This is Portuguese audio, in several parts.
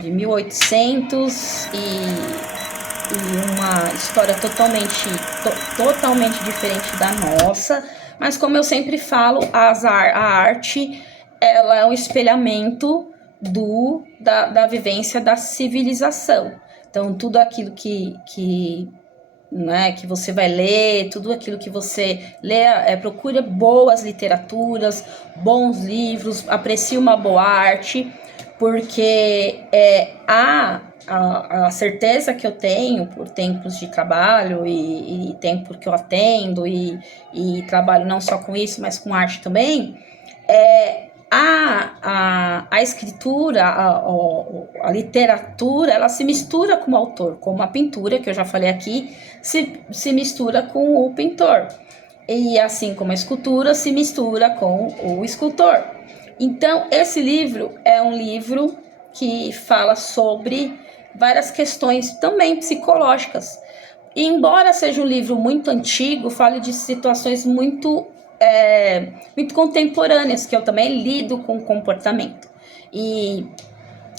de 1800 e uma história totalmente diferente da nossa, mas como eu sempre falo, a arte ela é um espelhamento da vivência da civilização. Então, tudo aquilo que você vai ler, tudo aquilo que você lê, procura boas literaturas, bons livros, aprecie uma boa arte, porque a certeza que eu tenho por tempos de trabalho e tempo que eu atendo e trabalho não só com isso, mas com arte também, a escritura, a literatura, ela se mistura com o autor, como a pintura, que eu já falei aqui, se mistura com o pintor. E assim como a escultura se mistura com o escultor. Então, esse livro é um livro que fala sobre várias questões também psicológicas. E embora seja um livro muito antigo, fale de situações muito contemporâneas, que eu também lido com comportamento. E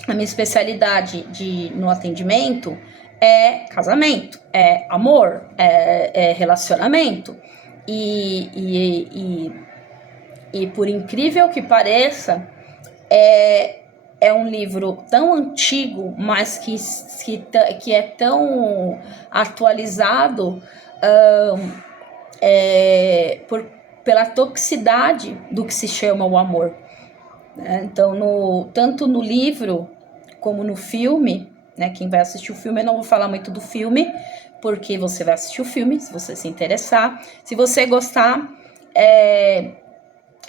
a minha especialidade no atendimento é casamento, é amor, é relacionamento. E por incrível que pareça, é um livro tão antigo, mas que é tão atualizado pela toxicidade do que se chama o amor. Então, tanto no livro como no filme, né, quem vai assistir o filme, eu não vou falar muito do filme, porque você vai assistir o filme, se você se interessar. Se você gostar,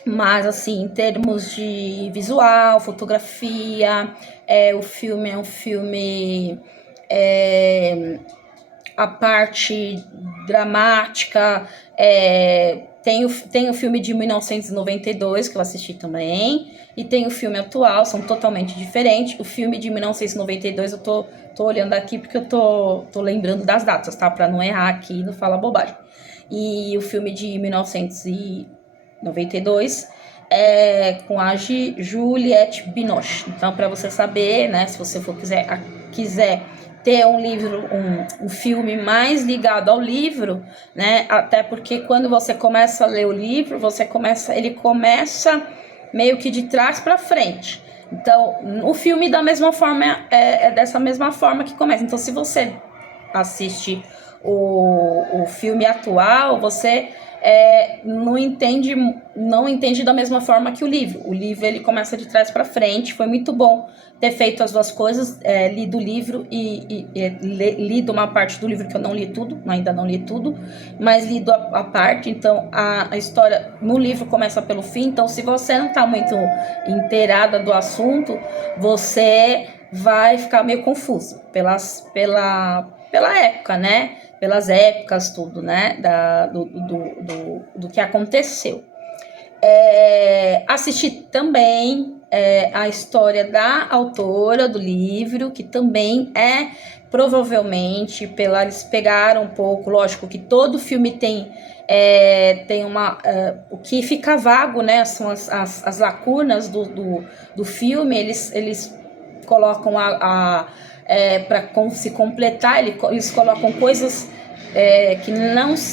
mas assim, em termos de visual, fotografia, o filme é um filme... a parte dramática, tem o filme de 1992, que eu assisti também, e tem o filme atual, são totalmente diferentes. O filme de 1992 eu tô olhando aqui porque eu tô lembrando das datas, tá? Pra não errar aqui e não falar bobagem. E o filme de 1992 é com a Juliette Binoche. Então, para você saber, né, se você quiser ter um livro, um filme mais ligado ao livro, né? Até porque quando você começa a ler o livro, ele começa meio que de trás para frente. Então, o filme da mesma forma é dessa mesma forma que começa. Então, se você assiste o filme atual, você não entende da mesma forma que o livro. O livro ele começa de trás para frente. Foi muito bom ter feito as duas coisas, lido o livro e lido uma parte do livro que eu não li tudo, ainda não li tudo, mas lido a parte. Então a história no livro começa pelo fim. Então, se você não está muito inteirada do assunto, você vai ficar meio confuso pela época, né? Pelas épocas, tudo, né? Do que aconteceu. Assisti também a história da autora do livro, que também provavelmente, eles pegaram um pouco, lógico que todo filme tem o que fica vago, né? São as lacunas do filme, eles colocam para se completar, eles colocam coisas que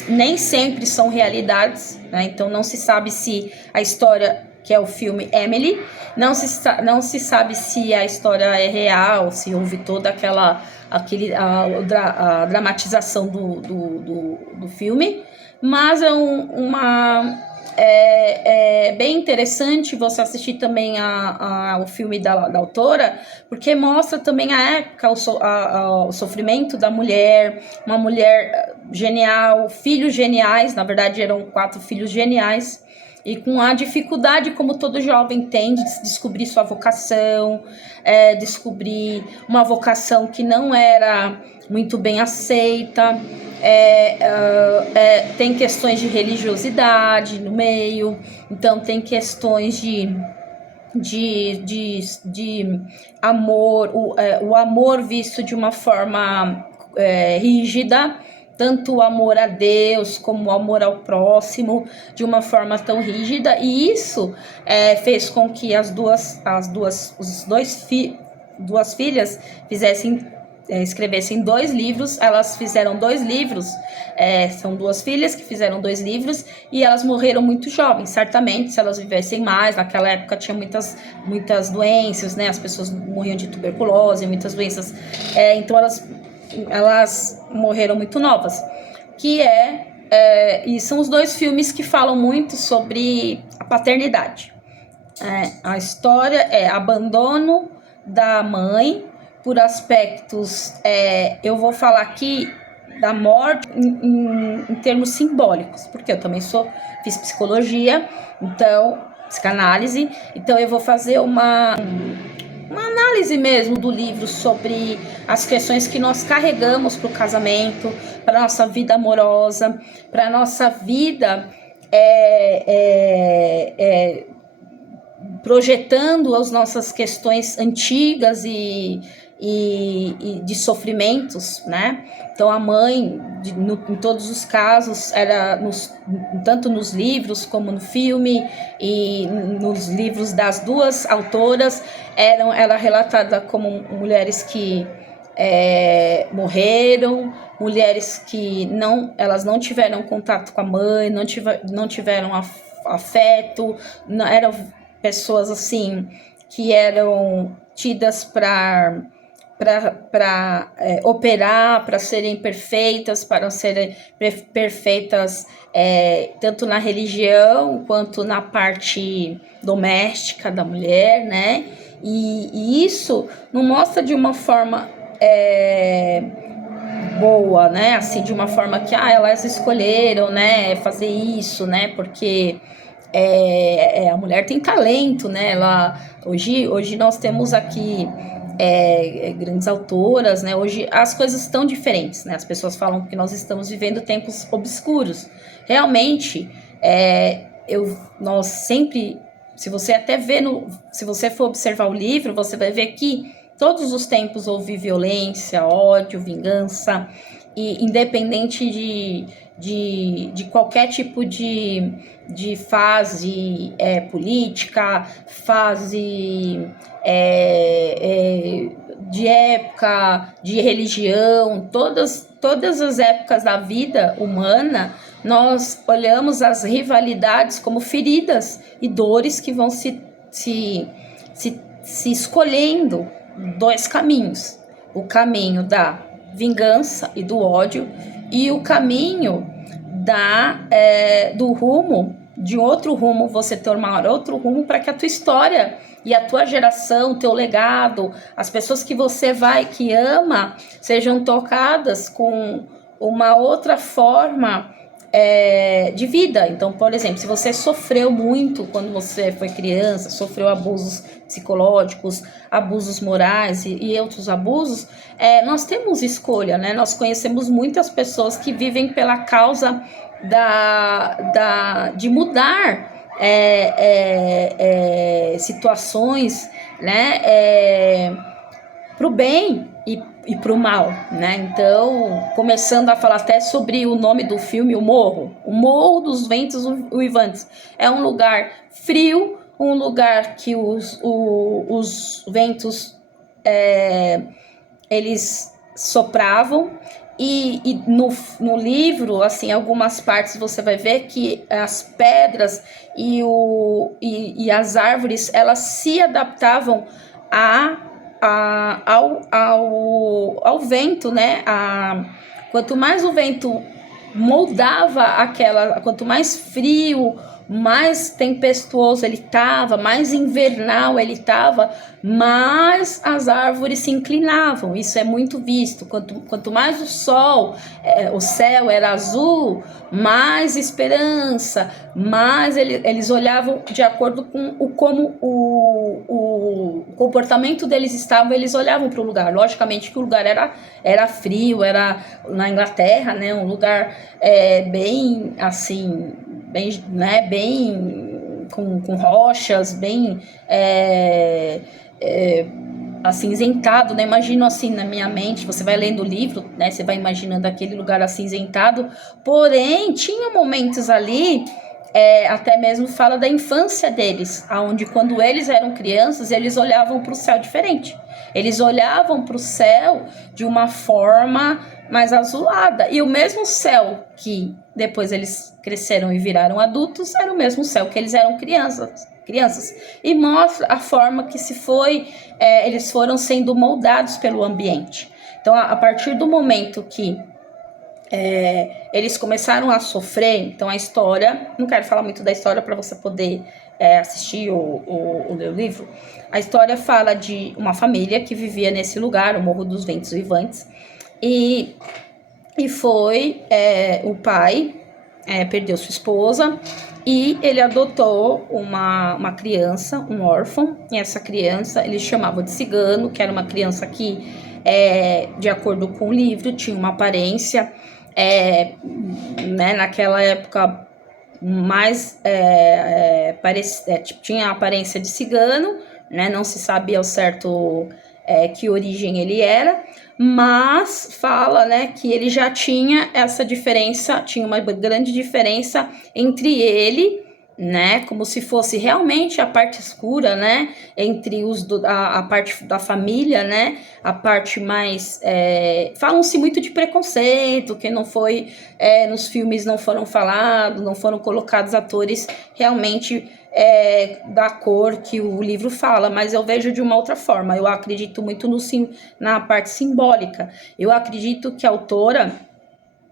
nem sempre são realidades, né? Então não se sabe se a história, que é o filme Emily, não se sabe se a história é real, se houve toda a dramatização do filme, mas é bem interessante você assistir também o filme da autora, porque mostra também a época, o sofrimento da mulher, uma mulher genial, filhos geniais, na verdade eram 4 filhos geniais, e com a dificuldade, como todo jovem tem, de descobrir sua vocação, descobrir uma vocação que não era muito bem aceita. Tem questões de religiosidade no meio, então tem questões de amor, o amor visto de uma forma rígida, tanto o amor a Deus como o amor ao próximo, de uma forma tão rígida, e isso fez com que os dois duas filhas escrevessem 2 livros. Elas fizeram 2 livros, são 2 filhas que fizeram 2 livros, e elas morreram muito jovens. Certamente, se elas vivessem mais, naquela época tinha muitas doenças, né? As pessoas morriam de tuberculose, muitas doenças, então elas morreram muito novas. E são os 2 filmes que falam muito sobre a paternidade. A história é abandono da mãe por aspectos, eu vou falar aqui da morte em termos simbólicos, porque eu também fiz psicologia, então, psicanálise, então eu vou fazer uma análise mesmo do livro sobre as questões que nós carregamos para o casamento, para a nossa vida amorosa, para a nossa vida projetando as nossas questões antigas e de sofrimentos, né? Então a mãe, em todos os casos, era tanto nos livros como no filme e nos livros das 2 autoras, era relatada como mulheres que morreram, mulheres que elas não tiveram contato com a mãe, não tiveram afeto, eram pessoas assim que eram tidas para operar, para serem perfeitas, tanto na religião quanto na parte doméstica da mulher, né? E isso não mostra de uma forma boa, né? Assim, de uma forma que elas escolheram, né, fazer isso, né? Porque a mulher tem talento, né? Hoje nós temos aqui grandes autoras, né? Hoje as coisas estão diferentes, né? As pessoas falam que nós estamos vivendo tempos obscuros. Realmente, nós sempre, se você até vê se você for observar o livro, você vai ver que todos os tempos houve violência, ódio, vingança, e independente de qualquer tipo de fase política, fase de época, de religião, todas as épocas da vida humana, nós olhamos as rivalidades como feridas e dores que vão se escolhendo 2 caminhos. O caminho da vingança e do ódio, e o caminho do rumo, de outro rumo, você tomar outro rumo para que a tua história e a tua geração, o teu legado, as pessoas que você que ama, sejam tocadas com uma outra forma de vida. Então, por exemplo, se você sofreu muito quando você foi criança, sofreu abusos psicológicos, abusos morais e outros abusos, nós temos escolha, né? Nós conhecemos muitas pessoas que vivem pela causa de mudar situações, né? Para o bem e para o mal, né? Então, começando a falar até sobre o nome do filme, O Morro dos Ventos Uivantes. É um lugar frio, um lugar que os ventos eles sopravam, e no livro, assim, algumas partes você vai ver que as pedras e as árvores, elas se adaptavam ao vento, né? Quanto mais o vento moldava quanto mais frio, mais tempestuoso ele estava, mais invernal ele estava, mais as árvores se inclinavam. Isso é muito visto. Quanto mais o céu era azul, mais esperança, mais eles olhavam de acordo com como o comportamento deles estava, eles olhavam para o lugar. Logicamente que o lugar era frio, era na Inglaterra, né, um lugar bem assim, bem, né, bem com rochas, bem acinzentado, né? Imagino assim na minha mente, você vai lendo o livro, né? Você vai imaginando aquele lugar acinzentado, porém tinha momentos ali até mesmo fala da infância deles, onde quando eles eram crianças, eles olhavam para o céu diferente. Eles olhavam para o céu de uma forma mais azulada. E o mesmo céu que depois eles cresceram e viraram adultos, era o mesmo céu que eles eram crianças. E mostra a forma que eles foram sendo moldados pelo ambiente. Então, a partir do momento que eles começaram a sofrer, então a história, não quero falar muito da história para você poder assistir ou ler o livro. A história fala de uma família que vivia nesse lugar, o Morro dos Ventos Vivantes, e foi o pai perdeu sua esposa e ele adotou uma criança, um órfão, e essa criança ele chamava de cigano, que era uma criança que, de acordo com o livro, tinha uma aparência, né, naquela época mais tinha a aparência de cigano, né, não se sabia ao certo que origem ele era, mas fala, né, que ele já tinha essa diferença, tinha uma grande diferença entre ele, né, como se fosse realmente a parte escura, né, entre a parte da família, né, a parte mais, falam-se muito de preconceito, que não foi, nos filmes não foram falados, não foram colocados atores realmente da cor que o livro fala, mas eu vejo de uma outra forma. Eu acredito muito na parte simbólica. Eu acredito que a autora,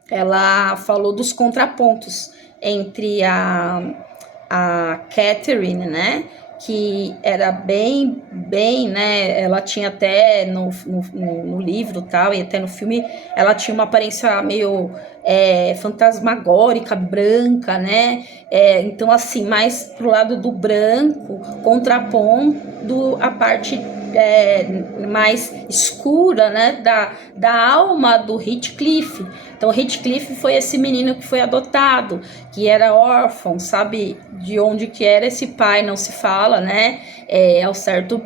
ela falou dos contrapontos entre a Catherine, né, que era bem, né, ela tinha até no livro tal, e até no filme, ela tinha uma aparência meio fantasmagórica, branca, né, então assim, mais pro lado do branco, contrapondo a parte mais escura, né, da alma do Heathcliff. Então, Heathcliff foi esse menino que foi adotado, que era órfão, sabe de onde que era esse pai, não se fala, né, ao certo,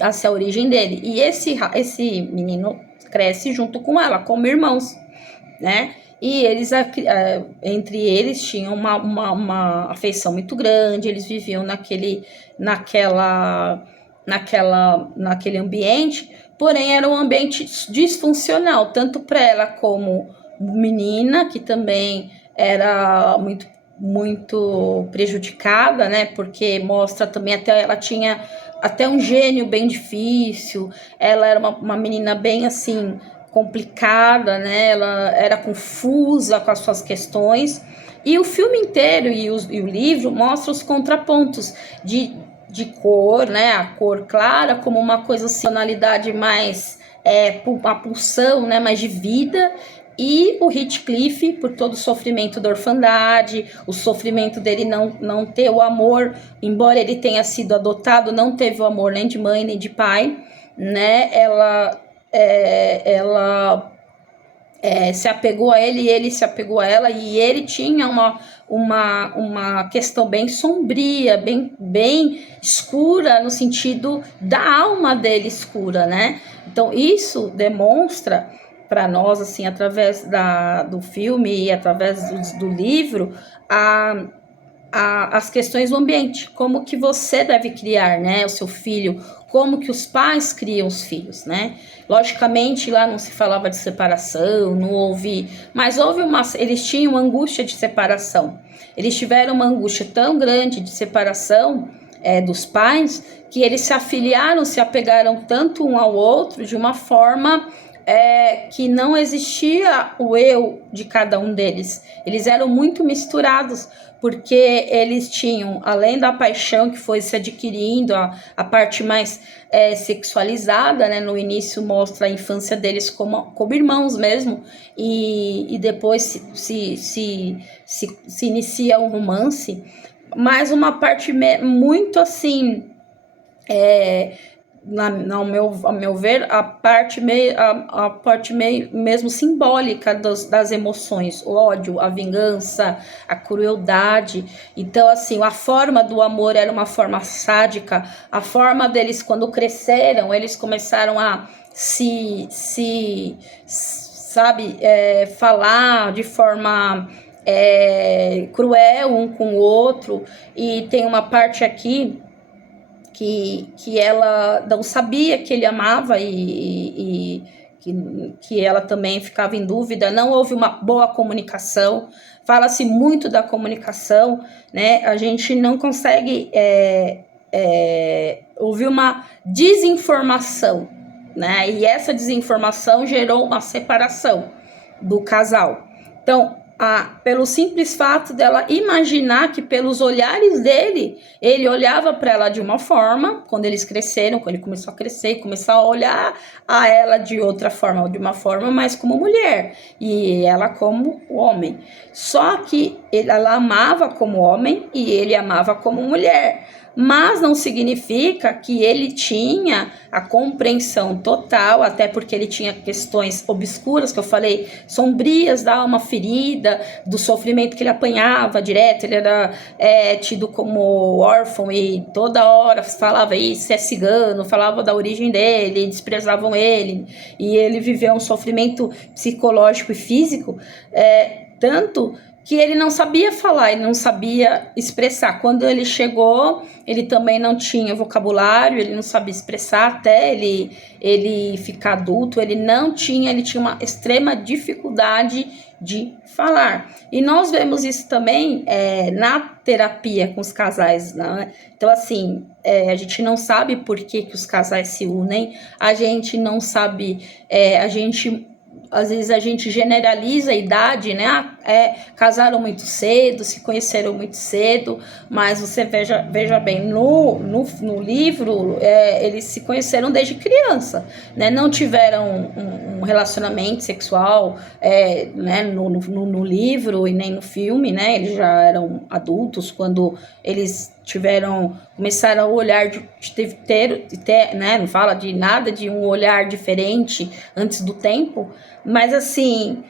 essa origem dele. E esse menino cresce junto com ela, como irmãos, né, e eles, entre eles, tinham uma afeição muito grande, eles viviam naquele ambiente, porém era um ambiente disfuncional, tanto para ela como menina, que também era muito prejudicada, né? Porque mostra também até ela tinha até um gênio bem difícil, ela era uma menina bem assim complicada, né? Ela era confusa com as suas questões. E o filme inteiro e o livro mostra os contrapontos de cor, né? A cor clara como uma coisa assim, tonalidade mais uma pulsão, né? Mais de vida. E o Heathcliff, por todo o sofrimento da orfandade, o sofrimento dele não ter o amor, embora ele tenha sido adotado, não teve o amor nem de mãe nem de pai, né? Ela se apegou a ele e ele se apegou a ela, e ele tinha uma questão bem sombria, bem escura, no sentido da alma dele escura, né? Então isso demonstra para nós, assim, através do filme e através do livro, as questões do ambiente, como que você deve criar, né, o seu filho, como que os pais criam os filhos, né? Logicamente, lá não se falava de separação, não houve, mas eles tinham angústia de separação. Eles tiveram uma angústia tão grande de separação dos pais, que eles se afiliaram, se apegaram tanto um ao outro de uma forma que não existia o eu de cada um deles. Eles eram muito misturados, porque eles tinham, além da paixão que foi se adquirindo, a parte mais sexualizada, né? No início mostra a infância deles como irmãos mesmo, e depois se inicia um romance, mas uma parte muito assim, ao meu ver, a parte meio mesmo simbólica das emoções, o ódio, a vingança, a crueldade. Então, assim, a forma do amor era uma forma sádica, a forma deles, quando cresceram, eles começaram a sabe, falar de forma cruel um com o outro, e tem uma parte aqui que ela não sabia que ele amava e que ela também ficava em dúvida, não houve uma boa comunicação, fala-se muito da comunicação, né? A gente não consegue ouvir uma desinformação, né? E essa desinformação gerou uma separação do casal. Então, pelo simples fato dela imaginar que pelos olhares dele, ele olhava para ela de uma forma, quando eles cresceram, quando ele começou a crescer, começou a olhar a ela de outra forma, de uma forma mais como mulher, e ela como homem. Só que ela amava como homem e ele amava como mulher. Mas não significa que ele tinha a compreensão total, até porque ele tinha questões obscuras, que eu falei, sombrias da alma ferida, do sofrimento que ele apanhava direto, ele era tido como órfão e toda hora falava isso, é cigano, falava da origem dele, desprezavam ele, e ele viveu um sofrimento psicológico e físico, tanto que ele não sabia falar, ele não sabia expressar. Quando ele chegou, ele também não tinha vocabulário, ele não sabia expressar até ele ficar adulto, ele tinha uma extrema dificuldade de falar. E nós vemos isso também na terapia com os casais, né? Então, assim, a gente não sabe por que os casais se unem, a gente não sabe, às vezes a gente generaliza a idade, né? Casaram muito cedo, se conheceram muito cedo, mas você veja bem, no livro, eles se conheceram desde criança, né? Não tiveram um relacionamento sexual, né? No livro e nem no filme, né? Eles já eram adultos quando eles começaram a olhar ter, né? Não fala de nada de um olhar diferente antes do tempo, mas assim,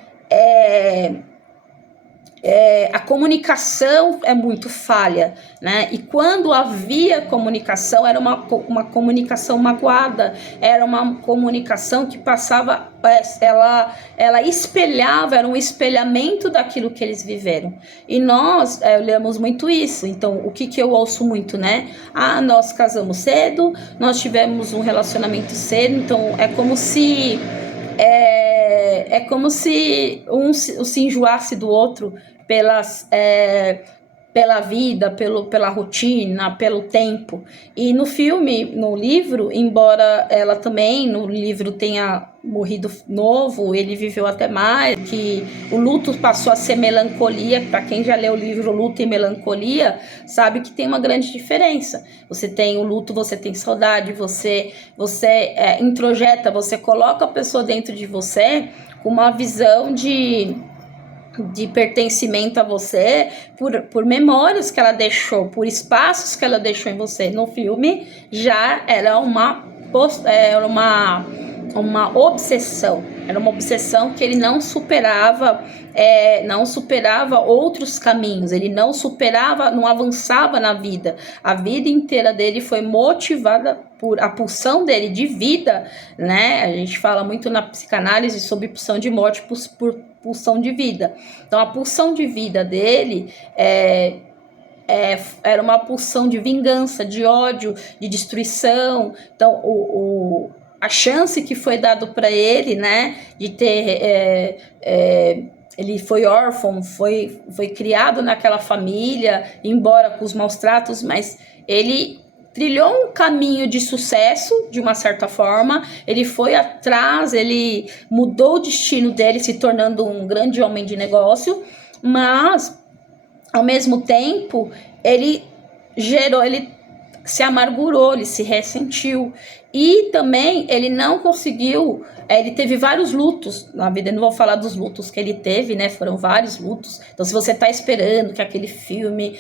a comunicação é muito falha, né? E quando havia comunicação, era uma comunicação magoada, era uma comunicação que passava, ela espelhava, era um espelhamento daquilo que eles viveram. E nós olhamos muito isso. Então, o que eu ouço muito, né? Nós casamos cedo, nós tivemos um relacionamento cedo, então é como se um se enjoasse do outro pela vida, pela rotina, pelo tempo. E no filme, no livro, embora ela também no livro tenha morrido novo, ele viveu até mais, que o luto passou a ser melancolia. Para quem já leu o livro Luto e Melancolia, sabe que tem uma grande diferença. Você tem o luto, você tem saudade, você introjeta, você coloca a pessoa dentro de você com uma visão de pertencimento a você, por memórias que ela deixou, por espaços que ela deixou em você. No filme já era uma obsessão, era uma obsessão que ele não superava, outros caminhos, ele não avançava na vida. A vida inteira dele foi motivada por a pulsão dele de vida, né? A gente fala muito na psicanálise sobre pulsão de morte por pulsão de vida. Então, a pulsão de vida dele era uma pulsão de vingança, de ódio, de destruição. Então, a chance que foi dado para ele, né, de ter ele foi órfão, foi criado naquela família, embora com os maus tratos, mas ele trilhou um caminho de sucesso, de uma certa forma. Ele foi atrás, ele mudou o destino dele, se tornando um grande homem de negócio, mas ao mesmo tempo ele se amargurou, ele se ressentiu. E também ele não conseguiu, ele teve vários lutos na vida. Eu não vou falar dos lutos que ele teve, né? Foram vários lutos. Então, se você tá esperando que aquele filme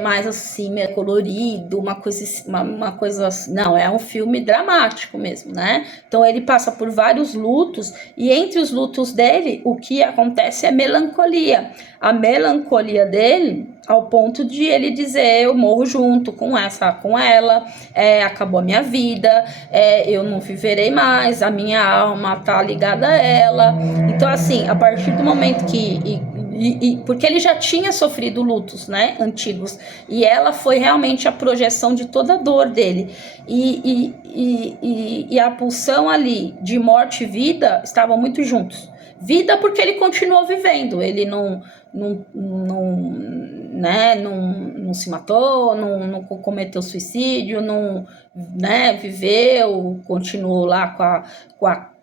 mais assim, colorido, uma coisa assim, não, é um filme dramático mesmo, né? Então, ele passa por vários lutos, e entre os lutos dele, o que acontece é melancolia. A melancolia dele, ao ponto de ele dizer: eu morro junto com ela, acabou a minha vida, eu não viverei mais, a minha alma tá ligada a ela. Então, assim, a partir do momento que porque ele já tinha sofrido lutos, né, antigos, e ela foi realmente a projeção de toda a dor dele, e a pulsão ali de morte e vida estavam muito juntos. Vida porque ele continuou vivendo, ele não se matou, não cometeu suicídio, não, né, viveu, continuou lá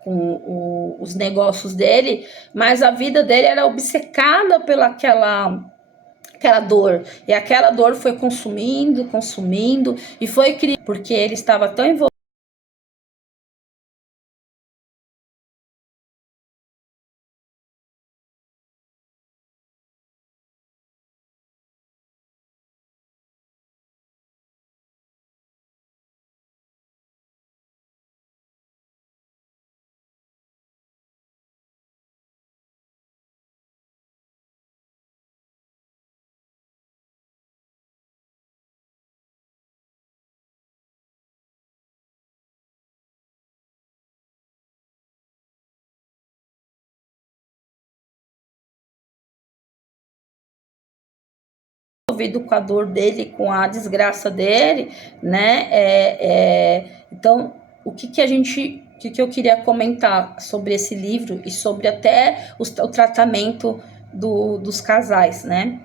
com os negócios dele, mas a vida dele era obcecada pela aquela dor, e aquela dor foi consumindo, e foi criando, porque ele estava tão envolvido com a dor dele, com a desgraça dele, né? Então, o que eu queria comentar sobre esse livro e sobre até o tratamento dos casais, né?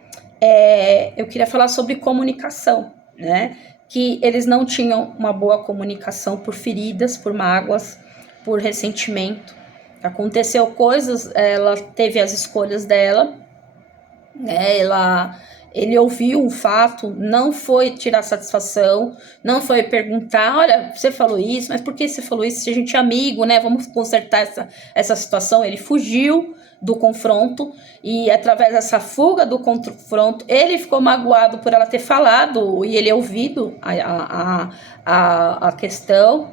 Eu queria falar sobre comunicação, né? Que eles não tinham uma boa comunicação por feridas, por mágoas, por ressentimento. Aconteceu coisas, ela teve as escolhas dela, né? Ele ouviu um fato, não foi tirar satisfação, não foi perguntar, olha, você falou isso, mas por que você falou isso? Se a gente é amigo, né? Vamos consertar essa situação. Ele fugiu do confronto, e através dessa fuga do confronto, ele ficou magoado por ela ter falado e ele ouvido a questão,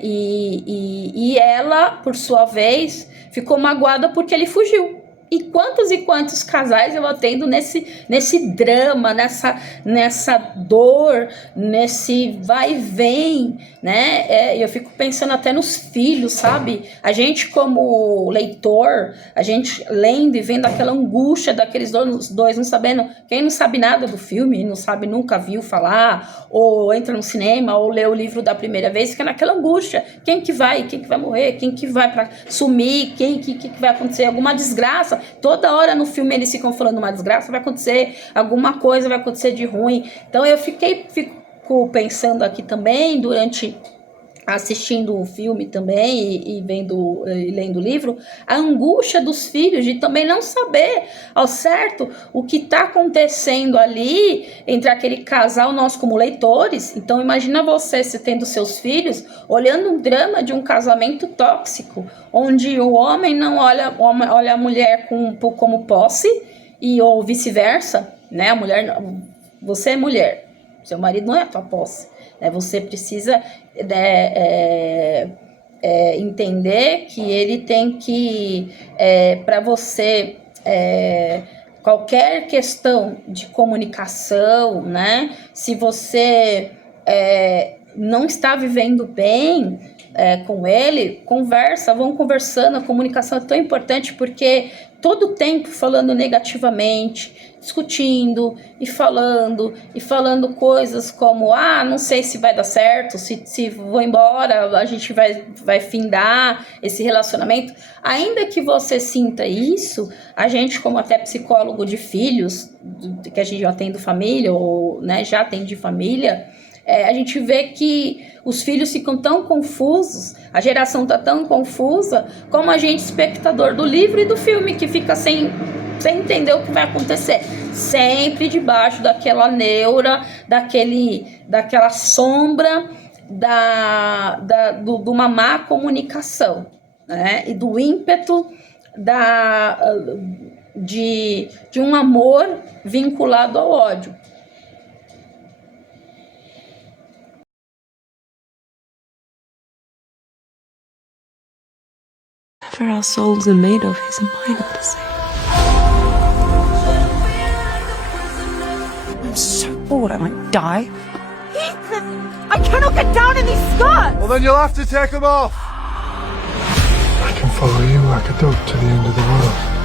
e ela, por sua vez, ficou magoada porque ele fugiu. E quantos casais eu atendo nesse drama, nessa dor, nesse vai e vem, né? Eu fico pensando até nos filhos, sabe? A gente, como leitor, a gente lendo e vendo aquela angústia daqueles dois não sabendo. Quem não sabe nada do filme, não sabe, nunca viu falar, ou entra no cinema, ou lê o livro da primeira vez, fica naquela angústia. Quem que vai morrer? Quem que vai para sumir? Quem que vai acontecer? Alguma desgraça? Toda hora no filme eles ficam falando uma desgraça, vai acontecer alguma coisa, vai acontecer de ruim. Então eu fico pensando aqui também, durante assistindo o filme também e lendo o livro, a angústia dos filhos de também não saber ao certo o que está acontecendo ali entre aquele casal, nós como leitores. Então imagina você tendo seus filhos olhando um drama de um casamento tóxico, onde o homem não olha a mulher como posse, ou vice-versa, né? A mulher, você é mulher, seu marido não é a tua posse. Você precisa entender que ele tem que, para você, qualquer questão de comunicação, né? Se você não está vivendo bem com ele, vão conversando. A comunicação é tão importante, porque todo o tempo falando negativamente, discutindo e falando coisas como, não sei se vai dar certo, se vou embora, a gente vai findar esse relacionamento. Ainda que você sinta isso, a gente, como até psicólogo de filhos, que a gente já atende família, ou, né, já atende família, a gente vê que os filhos ficam tão confusos, a geração está tão confusa, como a gente, espectador do livro e do filme, que fica sem entender o que vai acontecer, sempre debaixo daquela neura, daquela sombra de uma má comunicação, né? E do ímpeto de um amor vinculado ao ódio. Whatever our souls are made of is mine to say. I'm so bored, I might die. Ethan! I cannot get down in these skirts! Well, then you'll have to take them off. I can follow you like a dog to the end of the world.